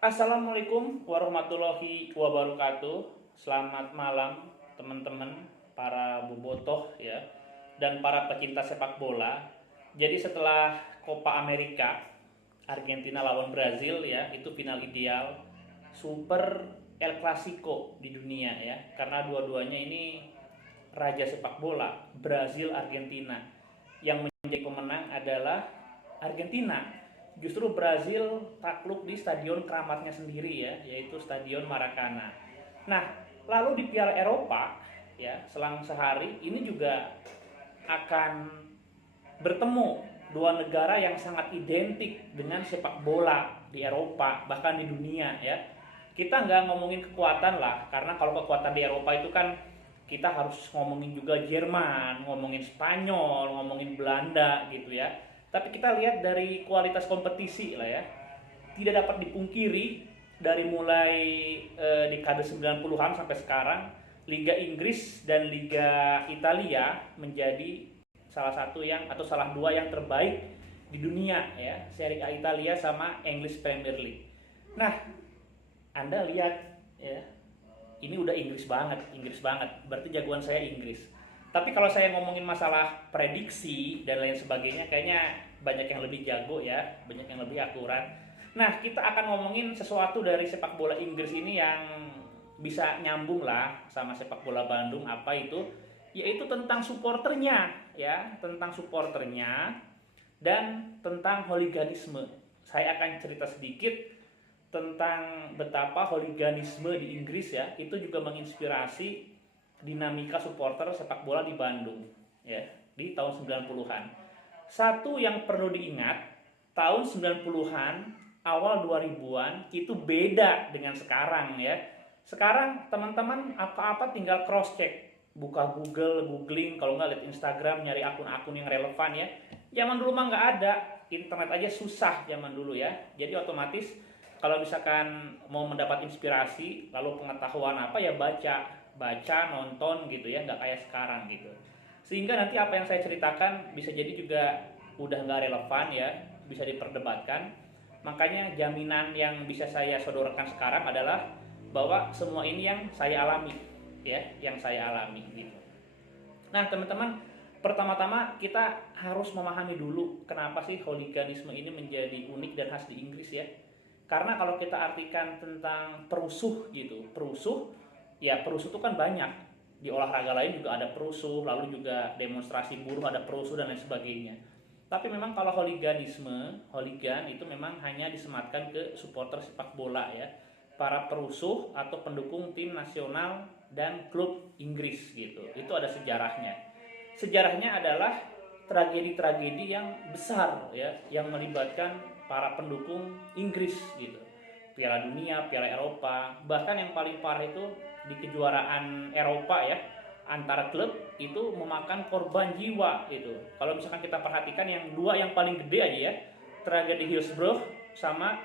Assalamualaikum warahmatullahi wabarakatuh. Selamat malam teman-teman, para bobotoh ya, dan para pecinta sepak bola. Jadi setelah Copa America, Argentina lawan Brazil ya, itu final ideal, super El Clasico di dunia ya. Karena dua-duanya ini raja sepak bola, Brazil Argentina. Yang menjadi pemenang adalah Argentina. Justru Brazil takluk di stadion keramatnya sendiri ya, yaitu Stadion Maracana. Nah, lalu di Piala Eropa ya, selang sehari ini juga akan bertemu dua negara yang sangat identik dengan sepak bola di Eropa, bahkan di dunia ya. Kita nggak ngomongin kekuatan lah, karena kalau kekuatan di Eropa itu kan kita harus ngomongin juga Jerman, ngomongin Spanyol, ngomongin Belanda gitu ya. Tapi kita lihat dari kualitas kompetisi lah ya. Tidak dapat dipungkiri dari mulai dekade 90-an sampai sekarang, Liga Inggris dan Liga Italia menjadi salah satu yang atau salah dua yang terbaik di dunia ya, Serie A Italia sama English Premier League. Nah, Anda lihat ya, ini udah Inggris banget, Inggris banget. Berarti jagoan saya Inggris. Tapi kalau saya ngomongin masalah prediksi dan lain sebagainya, kayaknya banyak yang lebih jago ya, banyak yang lebih akurat. Nah, kita akan ngomongin sesuatu dari sepak bola Inggris ini yang bisa nyambung lah sama sepak bola Bandung. Apa itu? Yaitu tentang supporternya ya, tentang supporternya dan tentang hooliganisme. Saya akan cerita sedikit tentang betapa hooliganisme di Inggris ya, itu juga menginspirasi dinamika supporter sepak bola di Bandung ya, di tahun 90-an. Satu yang perlu diingat, tahun 90-an, awal 2000-an itu beda dengan sekarang ya. Sekarang teman-teman apa-apa tinggal cross check, buka Google, googling, kalau nggak lihat Instagram, nyari akun-akun yang relevan ya. Zaman dulu mah nggak ada, internet aja susah zaman dulu ya. Jadi otomatis kalau misalkan mau mendapat inspirasi lalu pengetahuan apa ya, baca nonton gitu ya, nggak kayak sekarang gitu. Sehingga nanti apa yang saya ceritakan bisa jadi juga udah nggak relevan ya, bisa diperdebatkan. Makanya jaminan yang bisa saya sodorkan sekarang adalah bahwa semua ini yang saya alami ya, yang saya alami gitu. Nah teman-teman, pertama-tama kita harus memahami dulu kenapa sih hooliganisme ini menjadi unik dan khas di Inggris ya. Karena kalau kita artikan tentang perusuh gitu, perusuh ya, perusuh itu kan banyak. Di olahraga lain juga ada perusuh, lalu juga demonstrasi buruh ada perusuh dan lain sebagainya. Tapi memang kalau hooliganisme, hooligan itu memang hanya disematkan ke supporter sepak bola ya, para perusuh atau pendukung tim nasional dan klub Inggris gitu. Itu ada sejarahnya. Sejarahnya adalah tragedi-tragedi yang besar ya, yang melibatkan para pendukung Inggris gitu. Piala Dunia, Piala Eropa, bahkan yang paling parah itu di kejuaraan Eropa ya, antara klub itu memakan korban jiwa itu. Kalau misalkan kita perhatikan yang dua yang paling gede aja ya, tragedi Hillsborough sama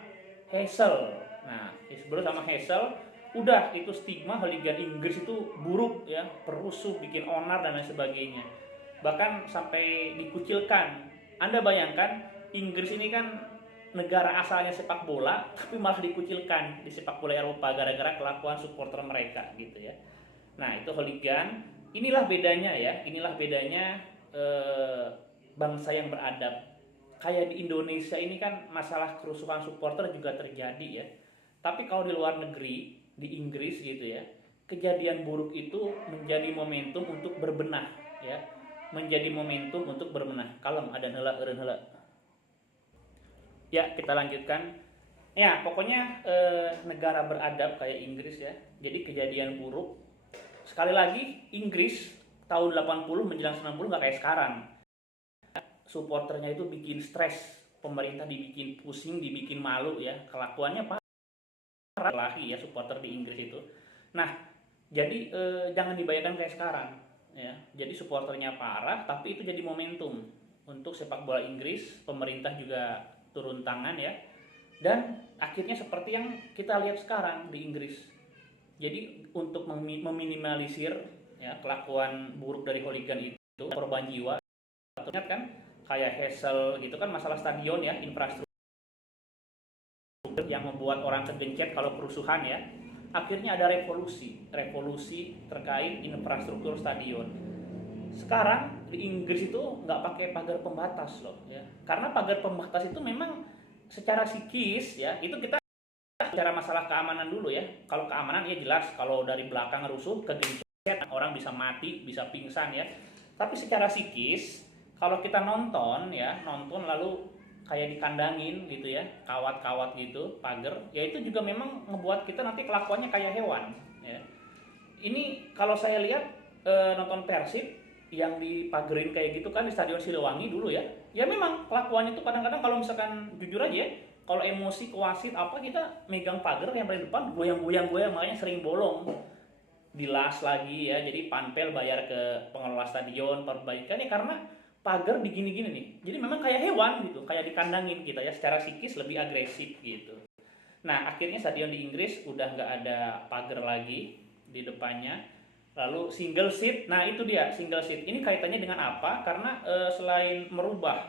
Heysel. Nah, Hillsborough sama Heysel, udah itu stigma hooligan Inggris itu buruk ya, perusuh, bikin onar dan lain sebagainya. Bahkan sampai dikucilkan. Anda bayangkan Inggris ini kan negara asalnya sepak bola, tapi malah dikucilkan di sepak bola Eropa gara-gara kelakuan supporter mereka gitu ya. Nah itu hooligan. Inilah bedanya ya, inilah bedanya bangsa yang beradab. Kayak di Indonesia ini kan masalah kerusuhan supporter juga terjadi ya. Tapi kalau di luar negeri, di Inggris gitu ya, kejadian buruk itu menjadi momentum untuk berbenah ya, menjadi momentum untuk berbenah. Kalem ada hela eureun heula. Ya, kita lanjutkan. Ya, pokoknya negara beradab kayak Inggris ya. Jadi kejadian buruk. Sekali lagi, Inggris tahun 80 menjelang 90 nggak kayak sekarang. Supporternya itu bikin stres, pemerintah dibikin pusing, dibikin malu ya. Kelakuannya parah ya supporter di Inggris itu. Nah, jadi jangan dibayangkan kayak sekarang ya. Jadi supporternya parah, tapi itu jadi momentum untuk sepak bola Inggris. Pemerintah juga turun tangan ya, dan akhirnya seperti yang kita lihat sekarang di Inggris. Jadi untuk meminimalisir ya kelakuan buruk dari hooligan itu, korban jiwa, ingat kan kayak Heysel gitu kan, masalah stadion ya, infrastruktur yang membuat orang tergencet kalau kerusuhan ya. Akhirnya ada revolusi terkait infrastruktur stadion. Sekarang di Inggris itu nggak pakai pagar pembatas loh ya, karena pagar pembatas itu memang secara psikis ya, itu kita bicara masalah keamanan dulu ya. Kalau keamanan ya jelas, kalau dari belakang rusuh kegencet orang bisa mati, bisa pingsan ya. Tapi secara psikis kalau kita nonton ya, nonton lalu kayak dikandangin gitu ya, kawat-kawat gitu, pagar, ya itu juga memang membuat kita nanti kelakuannya kayak hewan ya. Ini kalau saya lihat nonton Persib yang dipagerin kayak gitu kan di Stadion Siliwangi dulu ya. Ya memang kelakuannya itu kadang-kadang kalau misalkan jujur aja ya, kalau emosi ke wasit apa kita megang pagar yang paling depan goyang-goyang makanya sering bolong. Dilas lagi ya, jadi panpel bayar ke pengelola stadion perbaikan ya karena pagar begini-gini nih. Jadi memang kayak hewan gitu, kayak dikandangin kita ya, secara psikis lebih agresif gitu. Nah akhirnya stadion di Inggris udah nggak ada pagar lagi di depannya. Lalu single seat, nah itu dia single seat. Ini kaitannya dengan apa? Karena selain mengubah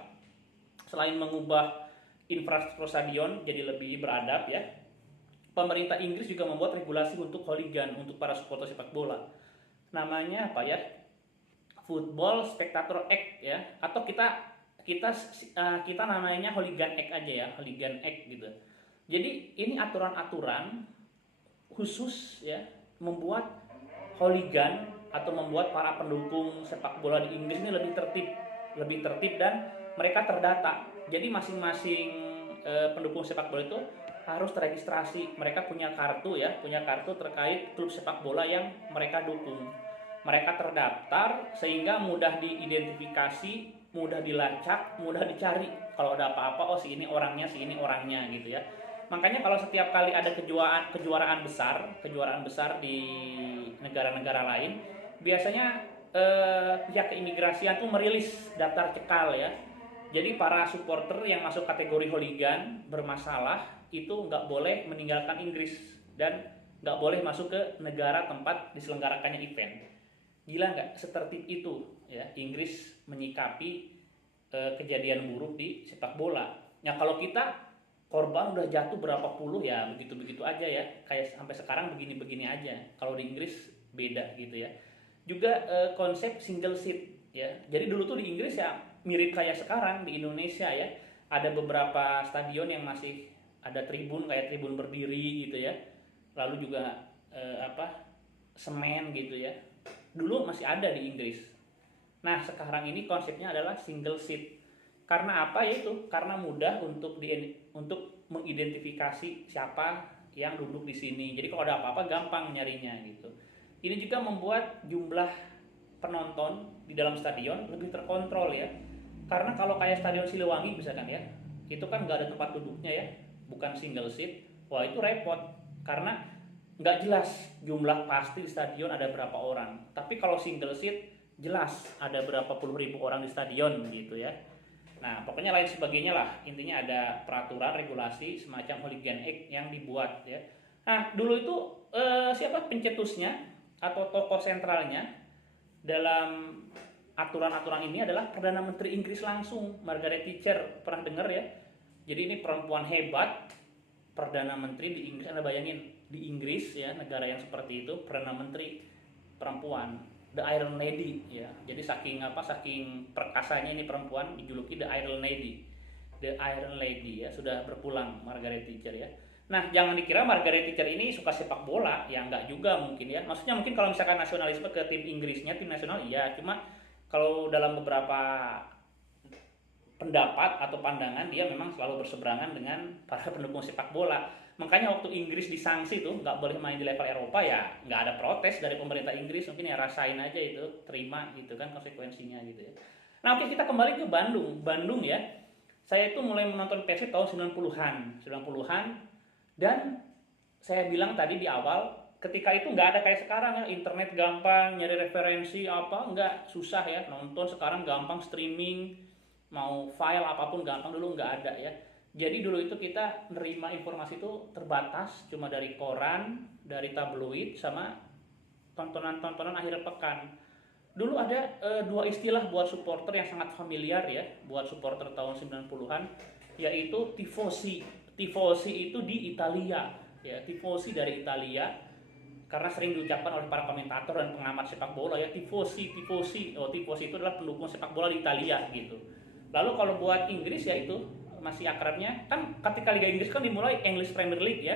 infrastruktur stadion jadi lebih beradab ya, pemerintah Inggris juga membuat regulasi untuk hooligan, untuk para supporter sepak bola. Namanya apa ya? Football Spectator Act ya, atau kita namanya Hooligan Act aja ya, Hooligan Act gitu. Jadi ini aturan-aturan khusus ya, membuat hooligan atau membuat para pendukung sepak bola di Inggris ini lebih tertib dan mereka terdata. Jadi masing-masing pendukung sepak bola itu harus terregistrasi. Mereka punya kartu ya, punya kartu terkait klub sepak bola yang mereka dukung. Mereka terdaftar sehingga mudah diidentifikasi, mudah dilacak, mudah dicari. Kalau ada apa-apa, oh si ini orangnya gitu ya. Makanya kalau setiap kali ada kejuaraan besar di negara-negara lain, biasanya pihak keimigrasian tuh merilis daftar cekal ya. Jadi para supporter yang masuk kategori hooligan bermasalah itu nggak boleh meninggalkan Inggris dan nggak boleh masuk ke negara tempat diselenggarakannya event. Gila nggak setertib itu ya Inggris menyikapi kejadian buruk di sepak bola. Ya kalau kita korban udah jatuh berapa puluh ya begitu-begitu aja ya, kayak sampai sekarang begini-begini aja. Kalau di Inggris beda gitu ya. Juga konsep single seat ya. Jadi dulu tuh di Inggris ya mirip kayak sekarang di Indonesia ya. Ada beberapa stadion yang masih ada tribun kayak tribun berdiri gitu ya. Lalu juga semen gitu ya. Dulu masih ada di Inggris. Nah sekarang ini konsepnya adalah single seat. Karena apa ya itu? Karena mudah untuk mengidentifikasi siapa yang duduk di sini. Jadi kalau ada apa-apa gampang nyarinya gitu. Ini juga membuat jumlah penonton di dalam stadion lebih terkontrol ya. Karena kalau kayak Stadion Siliwangi misalkan ya, itu kan nggak ada tempat duduknya ya, bukan single seat. Wah itu repot karena nggak jelas jumlah pasti di stadion ada berapa orang. Tapi kalau single seat jelas ada berapa puluh ribu orang di stadion gitu ya. Nah pokoknya lain sebagainya lah. Intinya ada peraturan regulasi semacam Hooligan Act yang dibuat ya. Nah dulu itu siapa pencetusnya atau tokoh sentralnya dalam aturan-aturan ini adalah Perdana Menteri Inggris langsung, Margaret Thatcher. Pernah dengar ya? Jadi ini perempuan hebat, Perdana Menteri di Inggris. Anda bayangin di Inggris ya, negara yang seperti itu, Perdana Menteri perempuan, The Iron Lady ya. Jadi saking perkasanya ini perempuan dijuluki The Iron Lady. The Iron Lady ya, sudah berpulang Margaret Thatcher ya. Nah, jangan dikira Margaret Thatcher ini suka sepak bola, ya enggak juga mungkin ya. Maksudnya mungkin kalau misalkan nasionalisme ke tim Inggrisnya, tim nasional iya, cuma kalau dalam beberapa pendapat atau pandangan dia memang selalu berseberangan dengan para pendukung sepak bola. Makanya waktu Inggris disanksi tuh nggak boleh main di level Eropa ya nggak ada protes dari pemerintah Inggris, mungkin ya rasain aja itu, terima gitu kan konsekuensinya gitu ya. Nah oke, kita kembali ke Bandung ya. Saya itu mulai menonton Persib tahun 90-an dan saya bilang tadi di awal ketika itu nggak ada kayak sekarang ya, internet gampang nyari referensi apa nggak susah ya, nonton sekarang gampang streaming, mau file apapun gampang, dulu nggak ada ya. Jadi dulu itu kita nerima informasi itu terbatas, cuma dari koran, dari tabloid, sama tontonan-tontonan akhir pekan. Dulu ada dua istilah buat supporter yang sangat familiar ya, buat supporter tahun 90-an, yaitu tifosi. tifosi itu di Italia, ya, tifosi dari Italia, karena sering diucapkan oleh para komentator dan pengamat sepak bola ya, tifosi, tifosi. Oh, tifosi itu adalah pendukung sepak bola di Italia gitu. Lalu kalau buat Inggris ya itu masih akrabnya kan, ketika Liga Inggris kan dimulai English Premier League ya,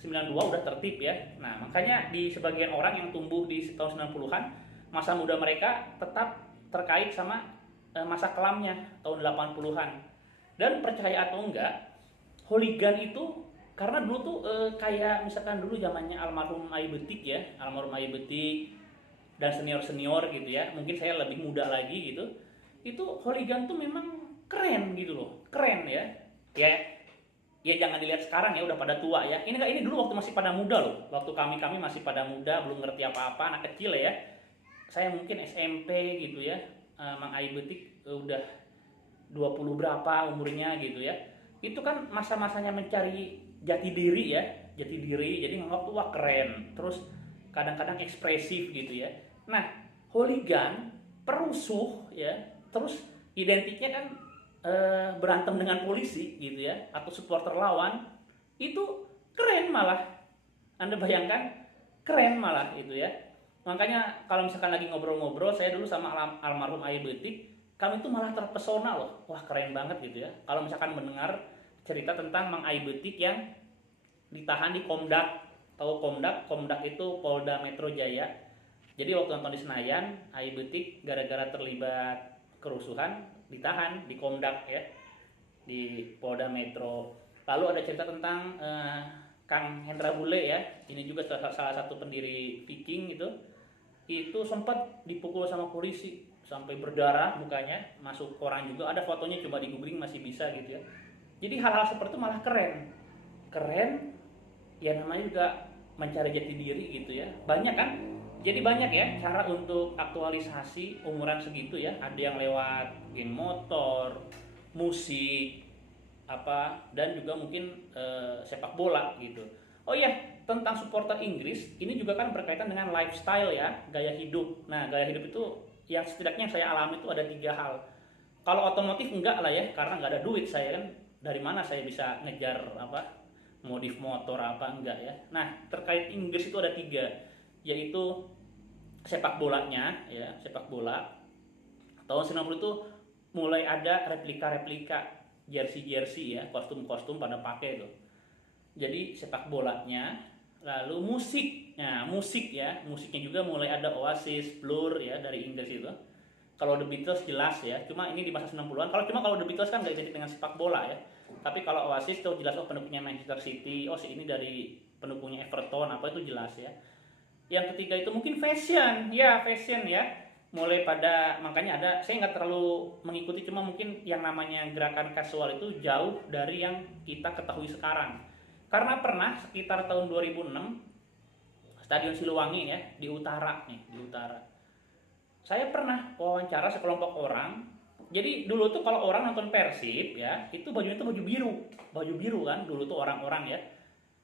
92 udah tertib ya. Nah, makanya di sebagian orang yang tumbuh di tahun 90-an, masa muda mereka tetap terkait sama masa kelamnya tahun 80-an. Dan percaya atau enggak, hooligan itu karena dulu tuh kayak misalkan dulu zamannya almarhum Ai Betik ya, almarhum Ai Betik dan senior-senior gitu ya. Mungkin saya lebih muda lagi gitu. Itu hooligan tuh memang keren gitu loh. Keren ya. Ya jangan dilihat sekarang ya udah pada tua ya. Ini dulu waktu masih pada muda loh. Waktu kami masih pada muda, belum ngerti apa-apa, anak kecil ya. Saya mungkin SMP gitu ya. Mang Ai Betik udah 20 berapa umurnya gitu ya. Itu kan masa-masanya mencari jati diri ya, jati diri. Jadi nganggap tuh wah keren. Terus kadang-kadang ekspresif gitu ya. Nah, hooligan, perusuh ya. Terus identiknya kan berantem dengan polisi gitu ya, atau supporter lawan, itu keren malah. Anda bayangkan, keren malah itu ya. Makanya kalau misalkan lagi ngobrol-ngobrol, saya dulu sama almarhum Ai Betik, kami tuh malah terpesona loh, wah keren banget gitu ya. Kalau misalkan mendengar cerita tentang Mang Ai Betik yang ditahan di Komdak. Tahu Komdak? Komdak itu Polda Metro Jaya. Jadi waktu nonton di Senayan, Ai Betik gara-gara terlibat kerusuhan ditahan di Komdak ya, di Polda Metro. Lalu ada cerita tentang Kang Hendra Bule ya, ini juga salah satu pendiri Viking itu sempat dipukul sama polisi sampai berdarah mukanya, masuk koran juga, ada fotonya, coba di googling masih bisa gitu ya. Jadi hal-hal seperti itu malah keren, keren ya, namanya juga mencari jati diri gitu ya. Banyak kan, jadi banyak ya cara untuk aktualisasi umuran segitu ya. Ada yang lewat game motor, musik, apa, dan juga mungkin sepak bola gitu. Oh iya, tentang supporter Inggris, ini juga kan berkaitan dengan lifestyle ya, gaya hidup. Nah, gaya hidup itu yang setidaknya saya alami itu ada 3 hal. Kalau otomotif enggak lah ya, karena nggak ada duit saya kan, dari mana saya bisa ngejar apa modif motor apa, enggak ya. Nah, terkait Inggris itu ada 3, yaitu sepak bolanya ya, sepak bola. Tahun 90 itu mulai ada replika-replika jersey-jersey ya, kostum-kostum pada pakai tuh. Jadi sepak bolanya, lalu musik. Nah, musik ya, musiknya juga mulai ada Oasis, Blur ya dari Inggris itu. Kalau The Beatles jelas ya, cuma ini di masa 90-an. Kalau The Beatles kan nggak identik dengan sepak bola ya. Tapi kalau Oasis tuh jelas, oh pendukungnya Manchester City, oh si ini dari pendukungnya Everton, apa itu jelas ya. Yang ketiga itu mungkin fashion ya, fashion ya. Mulai pada, makanya ada, saya nggak terlalu mengikuti, cuma mungkin yang namanya gerakan casual itu jauh dari yang kita ketahui sekarang. Karena pernah sekitar tahun 2006, Stadion Siliwangi ya, di utara nih, di utara. Saya pernah wawancara sekelompok orang. Jadi dulu tuh kalau orang nonton Persib ya, itu bajunya tuh baju biru kan. Dulu tuh orang-orang ya,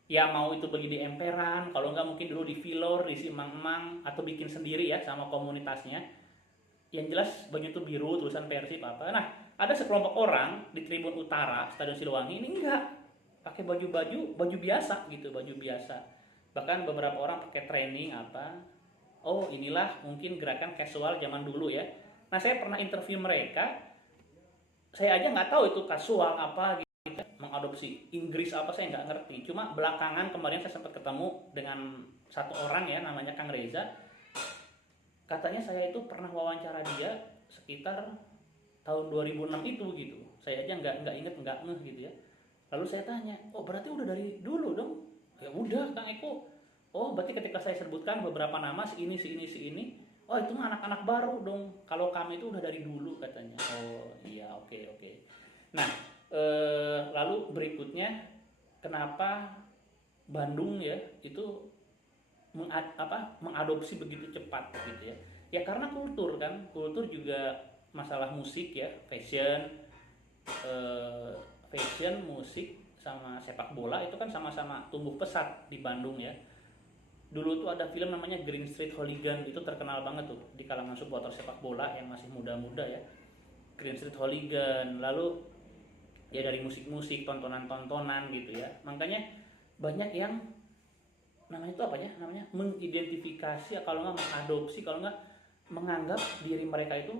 ya mau itu beli di emperan, kalau nggak mungkin dulu di Vilor, di Simang-Mang, atau bikin sendiri ya sama komunitasnya. Yang jelas bajunya tuh biru, tulisan Persib apa. Nah, ada sekelompok orang di Tribun Utara Stadion Siliwangi ini enggak pakai baju biasa gitu, baju biasa. Bahkan beberapa orang pakai training apa. Oh, inilah mungkin gerakan casual zaman dulu ya. Nah, saya pernah interview mereka, saya aja nggak tahu itu casual apa gitu, mengadopsi Inggris apa saya nggak ngerti. Cuma belakangan kemarin saya sempat ketemu dengan satu orang ya, namanya Kang Reza. Katanya saya itu pernah wawancara dia sekitar tahun 2006 itu gitu. Saya aja nggak inget, nggak ngeh gitu ya. Lalu saya tanya, oh berarti udah dari dulu dong? Ya udah Kang Eko. Oh berarti ketika saya sebutkan beberapa nama si ini, oh itu mah anak-anak baru dong. Kalau kami itu udah dari dulu katanya. Oh iya, oke. Nah, lalu berikutnya, kenapa Bandung ya itu mengadopsi begitu cepat gitu ya? Ya karena kultur kan, kultur juga masalah musik ya, fashion, musik sama sepak bola itu kan sama-sama tumbuh pesat di Bandung ya. Dulu tuh ada film namanya Green Street Hooligan, itu terkenal banget tuh di kalangan supporter sepak bola yang masih muda-muda ya. Green Street Hooligan. Lalu ya dari musik-musik, tontonan-tontonan gitu ya. Makanya banyak yang namanya itu apa ya, namanya mengidentifikasi, kalau nggak mengadopsi, kalau nggak menganggap diri mereka itu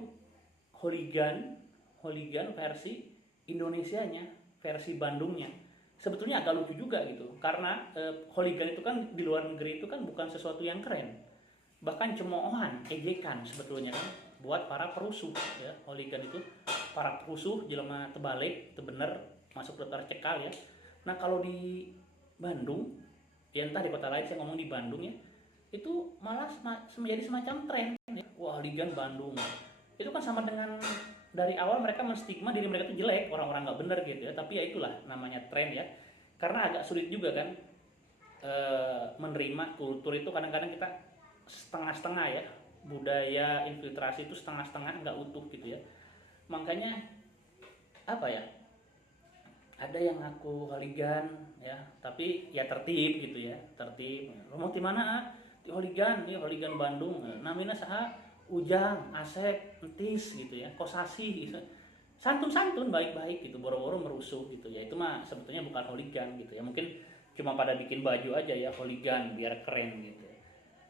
hooligan, hooligan versi Indonesianya, versi Bandungnya. Sebetulnya agak lucu juga gitu, karena hooligan itu kan di luar negeri itu kan bukan sesuatu yang keren, bahkan cemoohan, ejekan sebetulnya kan buat para perusuh ya. Hooligan itu para perusuh jelema terbalik, tebener masuk daftar cekal ya. Nah kalau di Bandung, ya entah di kota lain, saya ngomong di Bandung ya, itu malah menjadi semacam tren ya. Wah hooligan Bandung, itu kan sama dengan dari awal mereka menstigma diri mereka itu jelek, orang-orang nggak bener gitu ya. Tapi ya itulah namanya tren ya, karena agak sulit juga kan menerima kultur itu. Kadang-kadang kita setengah-setengah ya, budaya infiltrasi itu setengah-setengah, nggak utuh gitu ya. Makanya apa ya, ada yang ngaku hooligan ya, tapi ya tertib gitu ya, tertib. Ngomong di mana ah? Di hooligan, di hooligan Bandung. Namina saha? Ujang, Asep, Entis gitu ya, Kosasi gitu. Santun-santun baik-baik gitu, boro-boro merusuh gitu ya. Itu mah sebetulnya bukan hooligan gitu ya. Mungkin cuma pada bikin baju aja ya hooligan biar keren gitu.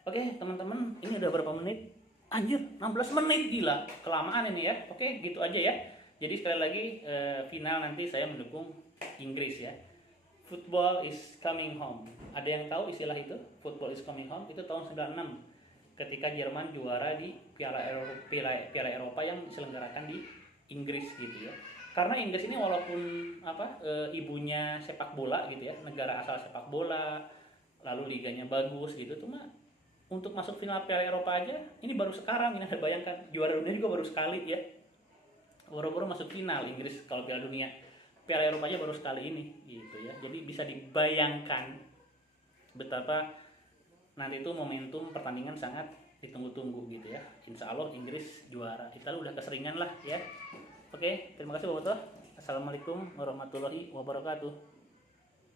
Oke, teman-teman, ini udah berapa menit? Anjir, 16 menit, gila. Kelamaan ini ya. Oke, gitu aja ya. Jadi sekali lagi final nanti saya mendukung Inggris ya. Football is coming home. Ada yang tahu istilah itu? Football is coming home itu tahun 96 ketika Jerman juara di Piala Eropa yang diselenggarakan di Inggris gitu ya. Karena Inggris ini walaupun ibunya sepak bola gitu ya, negara asal sepak bola, lalu liganya bagus gitu, cuma untuk masuk final Piala Eropa aja ini baru sekarang. Ini Anda bayangkan, juara dunia juga baru sekali ya. Baru-baru masuk final Inggris. Kalau Piala Dunia, Piala Eropa aja baru sekali ini gitu ya. Jadi bisa dibayangkan betapa nanti itu momentum pertandingan sangat ditunggu-tunggu gitu ya. Insya Allah Inggris juara. Kita udah keseringan lah ya. Oke, terima kasih Bapak. Assalamualaikum warahmatullahi wabarakatuh.